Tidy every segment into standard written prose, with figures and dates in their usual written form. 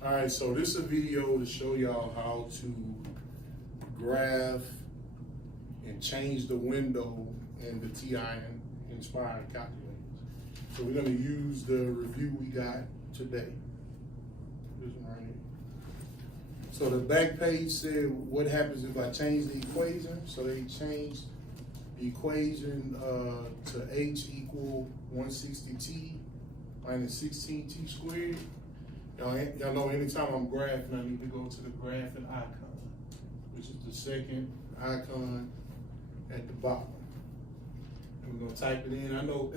All right, so this is a video to show y'all how to graph and change the window in the TI Nspire calculators. So we're gonna use the review we got today. This one right here. So the back page said what happens if I change the equation. So they changed the equation to h equal 160t minus 16t squared. Y'all know anytime I'm graphing, I need to go to the graphing icon, which is the second icon at the bottom. And we're gonna type it in. I know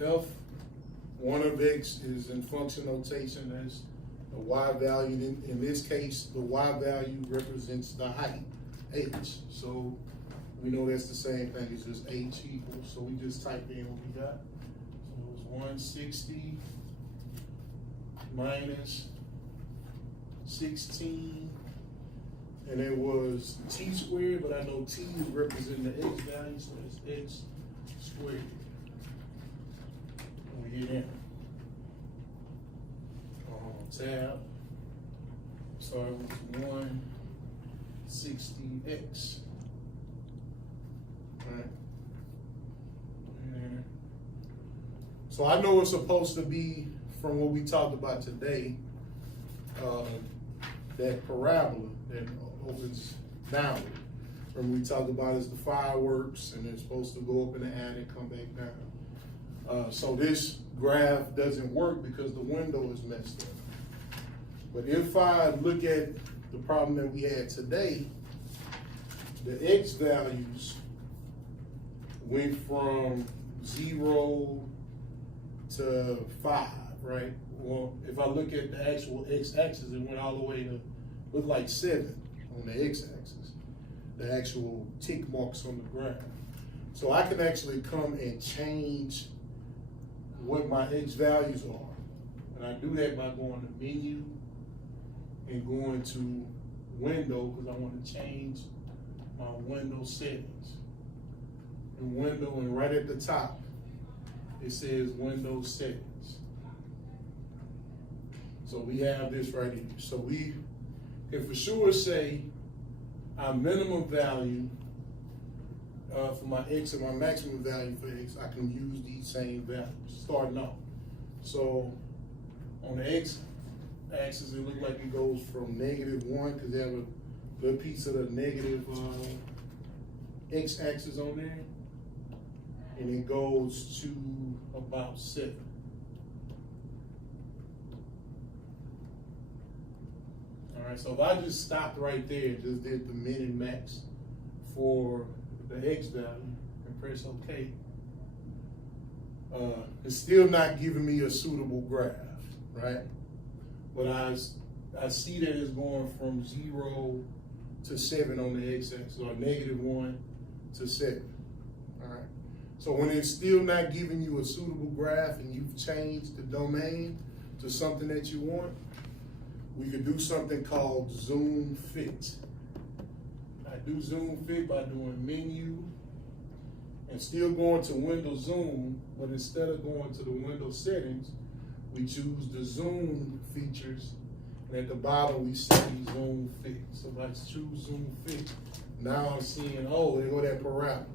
f1 of x is in function notation as the y value. In this case, the y value represents the height, h. So we know that's the same thing as just h equals. So we just type in what we got. So it was 160 minus 16, and it was t squared, but I know t is representing the x value, so it's x squared. And we hit enter. Tab. So it was 160x. All right. And so I know it's supposed to be, from what we talked about today, that parabola that opens downward. When we talked about is the fireworks, and it's supposed to go up in the air and come back down. So this graph doesn't work because the window is messed up. But if I look at the problem that we had today, the x values went from 0 to 5, right? Well, if I look at the actual x-axis, it went all the way to look like 7 on the x-axis, the actual tick marks on the graph. So I can actually come and change what my x values are. And I do that by going to menu and going to window, because I want to change my window settings. And window, and right at the top, it says window settings. So we have this right here. So we can for sure say our minimum value for my x and my maximum value for x, I can use these same values starting off. So on the x axis, it looks like it goes from -1, because they have a little piece of the negative x axis on there, and it goes to about 7. All right, so if I just stopped right there, just did the min and max for the x value and press OK, it's still not giving me a suitable graph, right? But I see that it's going from 0 to 7 on the x-axis, or -1 to 7. All right. So when it's still not giving you a suitable graph and you've changed the domain to something that you want, we could do something called zoom fit. I do zoom fit by doing menu and still going to window zoom, but instead of going to the window settings, we choose the zoom features, and at the bottom we see zoom fit. So if I choose zoom fit, now I'm seeing, oh, there go that parabola.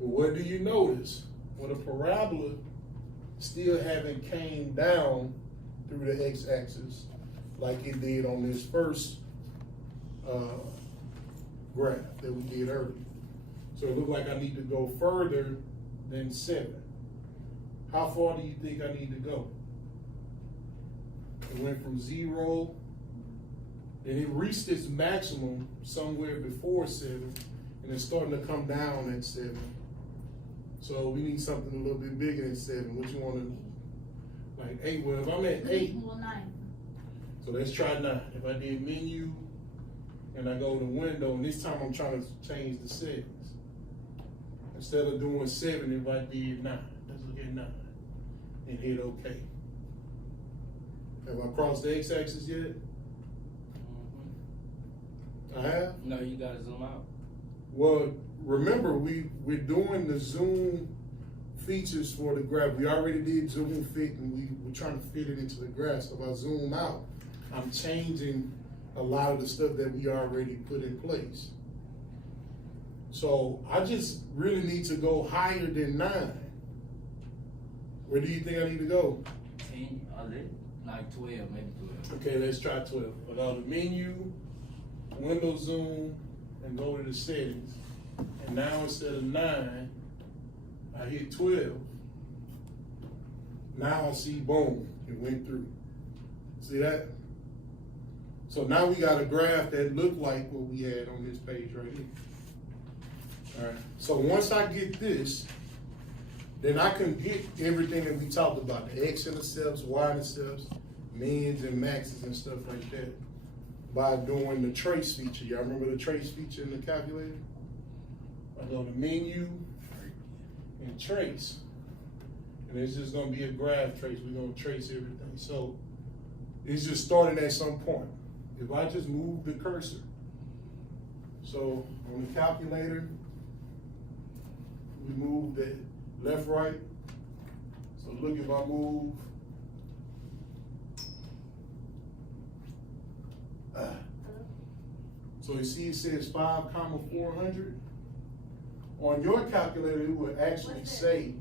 But what do you notice? Well, the parabola still haven't came down through the x-axis like it did on this first graph that we did earlier. So it looked like I need to go further than 7. How far do you think I need to go? It went from 0, and it reached its maximum somewhere before 7, and it's starting to come down at 7. So we need something a little bit bigger than 7. What you want to, like 8? Well, if I'm at 8, well, 9. So let's try 9. If I did menu and I go to window, and this time I'm trying to change the settings. Instead of doing 7, if I did 9, let's look at 9 and hit OK. Have I crossed the x-axis yet? I have? No, you gotta zoom out. Well, remember, we're doing the zoom features for the graph. We already did zoom fit, and we're trying to fit it into the graph. So if I zoom out, I'm changing a lot of the stuff that we already put in place. So I just really need to go higher than 9. Where do you think I need to go? 10, like 12, maybe 12. Okay, let's try 12. I go to menu, window zoom, and go to the settings. And now instead of 9, I hit 12. Now I see, boom, it went through. See that? So now we got a graph that looked like what we had on this page right here. All right, so once I get this, then I can get everything that we talked about, the x-intercepts, y-intercepts, mins and maxes and stuff like that by doing the trace feature. Y'all remember the trace feature in the calculator? I go to menu and trace. And it's just gonna be a graph trace. We're gonna trace everything. So it's just starting at some point. If I just move the cursor, so on the calculator, we move the left, right. So look, if I move, so you see it says 5,400. On your calculator, it would actually say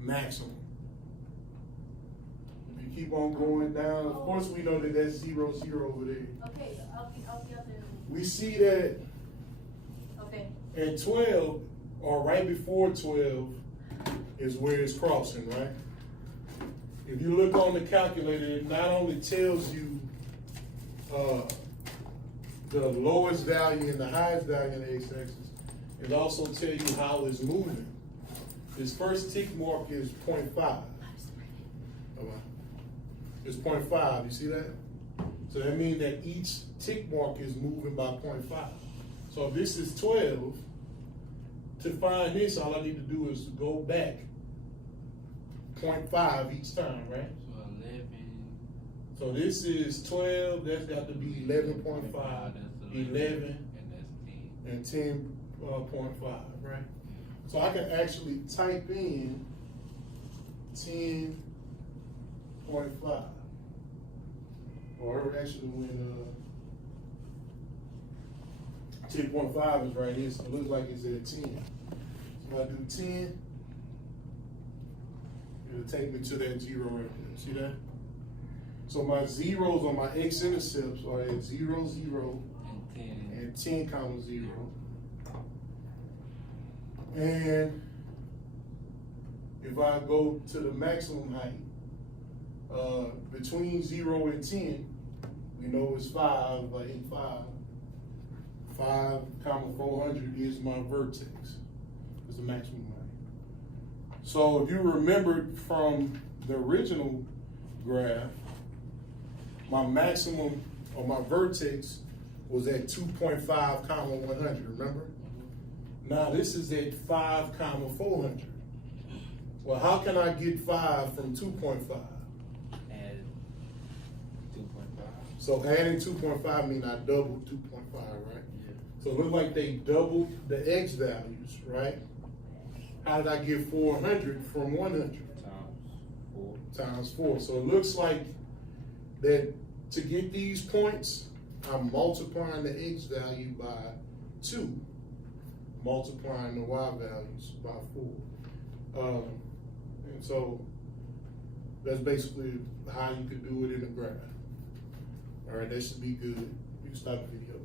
maximum. If you keep on going down, of course we know that that's 0, 0 over there. Okay, I'll be up there. We see that Okay. at 12, or right before 12, is where it's crossing, right? If you look on the calculator, it not only tells you the lowest value and the highest value in the x-axis, it also tells you how it's moving. This first tick mark is 0.5. It's 0.5, you see that? So that means that each tick mark is moving by 0.5. So if this is 12, to find this, all I need to do is go back 0.5 each time, right? So 11. So this is 12, that's got to be 11.5, 11, And that's 10. and 10.5, right? So I can actually type in 10.5. Or actually when 10.5 is right here, so it looks like it's at 10. So I do 10, it'll take me to that 0 right there. See that? So my zeros on my x-intercepts are at 0, 0, and 10, 0. And if I go to the maximum height, between 0 and 10, we know it's 5, if I hit 5, 5,400 is my vertex, is the maximum height. So if you remembered from the original graph, my maximum or my vertex was at 2.5, 100, remember? Now this is at 5, 400. Well, how can I get 5 from 2.5? Add 2.5. So adding 2.5 means I doubled 2.5, right? Yeah. So it looks like they doubled the x values, right? How did I get 400 from 100? Times 4. So it looks like that to get these points, I'm multiplying the x value by 2, multiplying the y values by 4. And so that's basically how you could do it in a graph. All right, that should be good. You can stop the video.